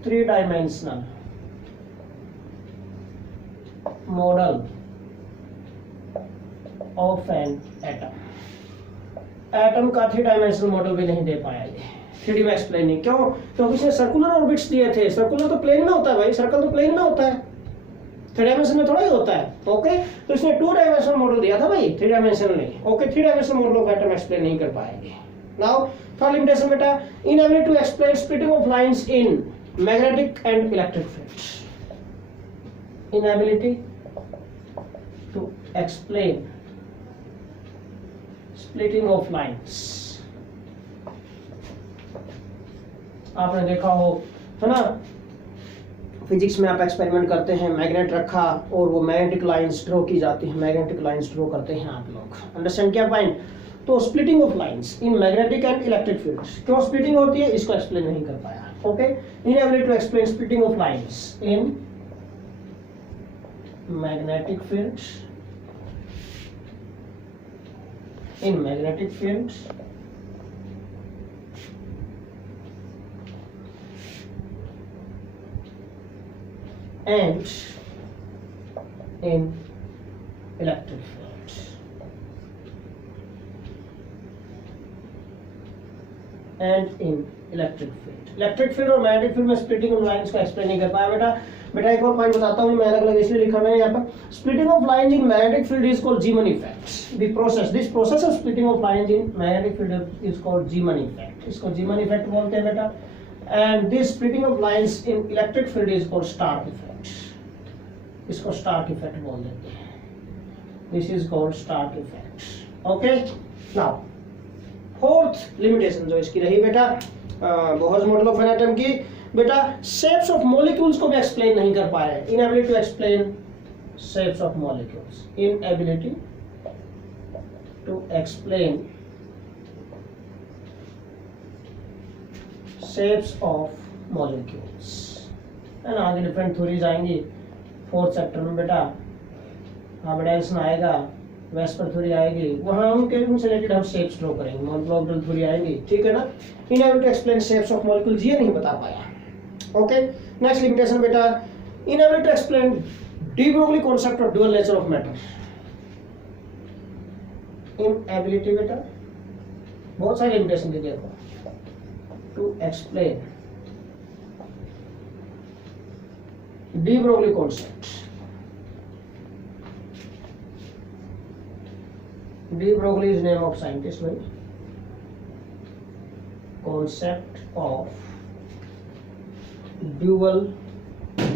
Three-dimensional model of an atom। Atom का थ्री डायमेंशनल मॉडल भी नहीं दे पाया ये, 3D में एक्सप्लेन नहीं। क्यों? क्योंकि इसने सर्कुलर ऑर्बिट्स दिए थे। सर्कुलर तो प्लेन में होता है भाई, सर्कल तो प्लेन में होता है, थ्री डायमेंशन में थोड़ा ही होता है। ओके, तो इसने 2 डायमेंशनल मॉडल दिया था भाई, 3 डायमेंशनल नहीं। Okay, 3 dimensional model of atom explain नहीं कर पाएंगे। नाउ थर्ड लिमिटेशन बेटा, inability to explain splitting of lines in magnetic and electric fields। Inability to explain splitting of lines। आपने देखा हो, है ना, फिजिक्स में आप एक्सपेरिमेंट करते हैं, मैग्नेट रखा और वो मैग्नेटिक लाइंस ड्रॉ की जाती है, मैग्नेटिक लाइंस ड्रॉ करते हैं आप लोग। अंडरस्टैंड किया पॉइंट? तो splitting of lines in magnetic and electric fields, क्यों स्प्लिटिंग होती है इसको एक्सप्लेन नहीं कर पाया। Okay, inability to explain splitting of lines in magnetic fields, and in electric fields। Electric field और मैग्नेटिक फील्ड में स्प्लिटिंग ऑफ लाइंस का एक्सप्लेन नहीं कर पाया बेटा एक और पॉइंट बताता हूँ, मैं अलग अलग इसलिए लिखा मैंने यहाँ पर। Splitting of lines in magnetic field is called Zeeman effect. This process of splitting of lines in magnetic field is called Zeeman effect. इसको जीमन इफेक्ट बोलते हैं बेटा। And this splitting of lines in electric field is called Stark effect. इसको Stark effect बोल देते हैं। This is called Stark effect. Okay, now fourth limitation जो इसकी रही बेटा Bohr's model of an atom की, बेटा शेप्स ऑफ मॉलिक्यूल्स को भी एक्सप्लेन नहीं कर पाए। Inability to explain shapes of molecules, inability to explain shapes of molecules. है ना, आगे डिफरेंट थ्योरीज आएंगी फोर्थ चैप्टर में बेटा। हार्बेडाइसन आएगा, वेस्पर थ्योरी आएगी, वहां उनसे रिलेटेड हम शेप्स ड्रॉ करेंगे। मॉलिक्यूलर थ्योरी आएगी, ठीक है ना। Inability to explain shapes of molecules ये नहीं बता पाया। ओके, नेक्स्ट लिमिटेशन बेटा, inability to explain de Broglie concept of dual nature of matter. Inability बेटा बहुत सारी लिमिटेशन दी देखो, to explain de Broglie concept. De Broglie is name of scientist, right? Concept of dual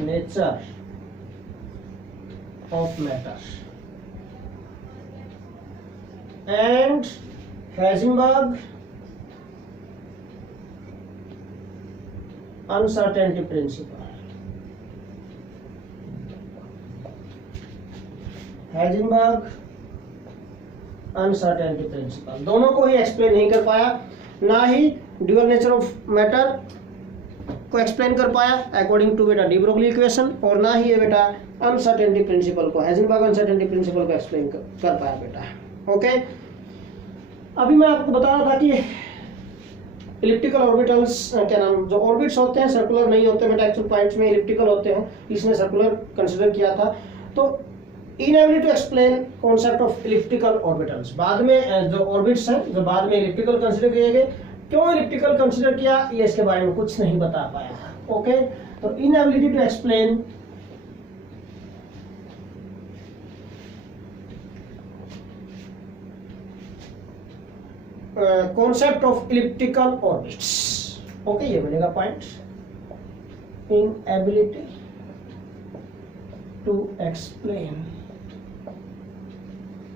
nature of matter. and Heisenberg uncertainty principle. Heisenberg uncertainty principle दोनों को ही explain नहीं कर पाया, ना ही ड्यूअल नेचर ऑफ मैटर को explain कर पाया according to बेटा डी ब्रोगली इक्वेशन, और ना ही ये बेटा अनसर्टेनिटी प्रिंसिपल को, हाइजेनबर्ग अनसर्टेनिटी प्रिंसिपल को एक्सप्लेन कर पाया बेटा। ओके, अभी मैं आपको बता रहा था कि इलिप्टिकल ऑर्बिटल्स क्या नाम, जो ऑर्बिट्स होते हैं सर्कुलर नहीं होते बेटा, एक्चुअल पॉइंट्स में इलिप्टिकल होते हैं, इसने सर्कुलर कंसिडर किया था। तो inability to explain concept of elliptical orbitals, बाद में जो ऑर्बिट्स हैं जो बाद में इलिप्टिकल कंसिडर किए गए, क्यों इलिप्टिकल कंसिडर किया ये इसके बारे में कुछ नहीं बता पाया। ओके, तो inability to explain concept of elliptical orbits. Okay, ये बनेगा point, inability to explain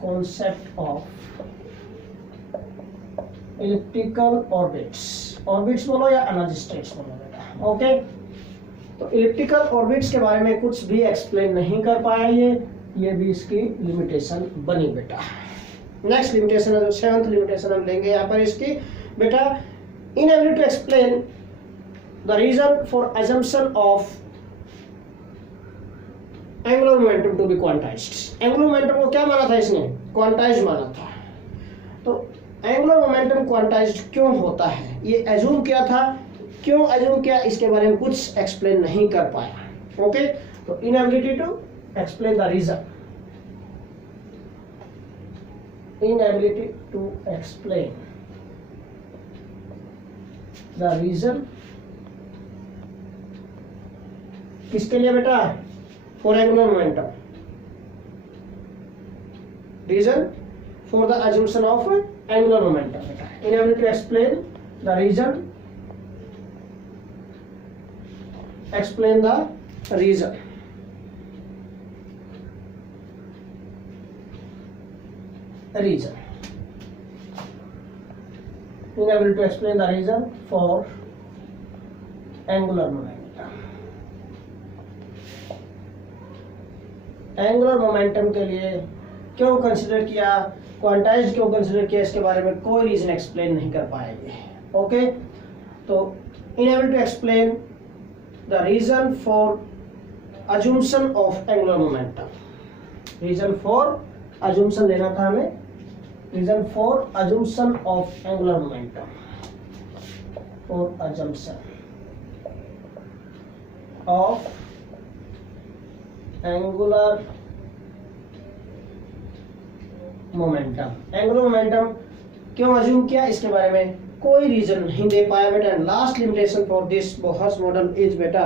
concept of elliptical orbits, orbits बोलो या एनर्जी स्टेट्स बोलो बेटा। ओके, तो इलिप्टिकल ऑर्बिट्स के बारे में कुछ भी एक्सप्लेन नहीं कर पाया ये भी इसकी लिमिटेशन बनी बेटा। नेक्स्ट लिमिटेशन है जो 7th लिमिटेशन हम लेंगे यहाँ पर इसकी बेटा, inability to explain the reason for assumption of angular momentum to be quantized. Angular momentum को क्या माना था इसने, क्वांटाइज्ड माना था। तो एंगुलर मोमेंटम क्वांटाइज्ड क्यों होता है ये एज्यूम किया था, क्यों एज्यूम किया इसके बारे में कुछ एक्सप्लेन नहीं कर पाया। ओके, तो inability to explain the reason, inability to explain the reason किसके लिए बेटा, for angular momentum, reason for the assumption of angular momentum, inability to explain the reason, explain the reason, inability to explain the reason for angular momentum। Angular momentum के लिए क्यों consider किया, quantized क्यों consider किया, इसके बारे में कोई रीजन एक्सप्लेन नहीं कर पाएंगे। ओके, तो inability to explain the reason for assumption of angular momentum, reason for assumption लेना था हमें, reason for assumption of angular momentum, for assumption of angular momentum, angular momentum क्यों अज्यूम किया इसके बारे में कोई रीजन नहीं दे पाया बेटा। And last limitation for this Bohr's model is बेटा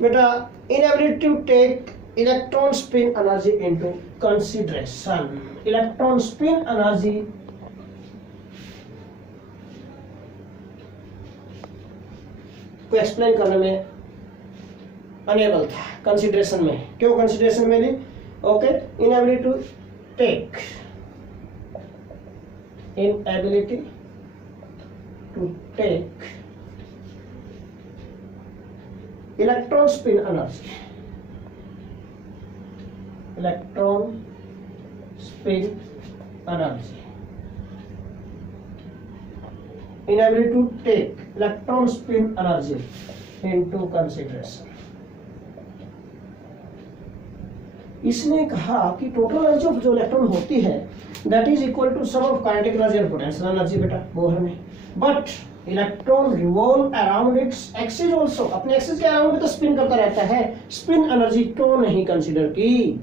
inability to take electron spin energy into consideration, electron spin energy को एक्सप्लेन करने में अनेबल था कंसीडरेशन में। क्यों कंसीडरेशन में ली, okay, inability to take, inability to take electron spin energy, electron spin energy, inability to take electron spin energy into consideration। इसने कहा कि टोटल एनर्जी ऑफ जो इलेक्ट्रॉन होती है that is equal to sum of kinetic energy and potential energy बेटा, वो है नहीं, but electron revolve around its axis also, अपने एक्सिस के अराउंड भी तो स्पिन करता रहता है, स्पिन एनर्जी क्यों नहीं कंसीडर की,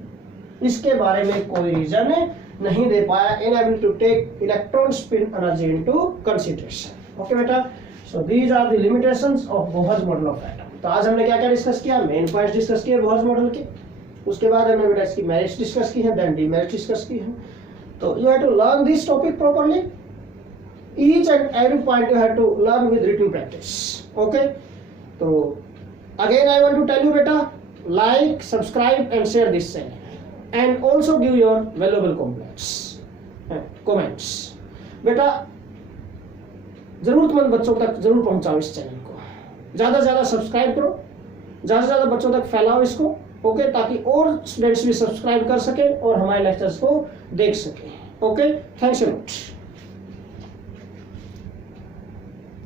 इसके बारे में कोई रीजन नहीं दे पाया, inability to take electron spin energy into consideration. Okay बेटा, so these are the limitations of Bohr's model of atom. तो आज हमने क्या क्या डिस्कस किया, मेन पॉइंट्स डिस्कस किए बोहर्स मॉडल के, उसके बाद हमने बेटा इसकी मेरिट्स डिस्कस की है, देन डिमेरिट्स डिस्कस की है। तो you have to learn this topic properly, each and every point you have to learn with written practice। okay, so again I want to tell you beta, like, subscribe and share this channel and also give your valuable comments। Comments. बेटा ज़रूरतमंद बच्चों तक ज़रूर पहुंचाओ इस channel को, ज़्यादा से ज़्यादा सब्सक्राइब करो, ज़्यादा से ज़्यादा बच्चों तक फैलाओ इसको, ओके, ताकि और स्टूडेंट्स भी सब्सक्राइब कर सकें और हमारे लेक्चर्स को देख सकें। Okay, thanks a lot.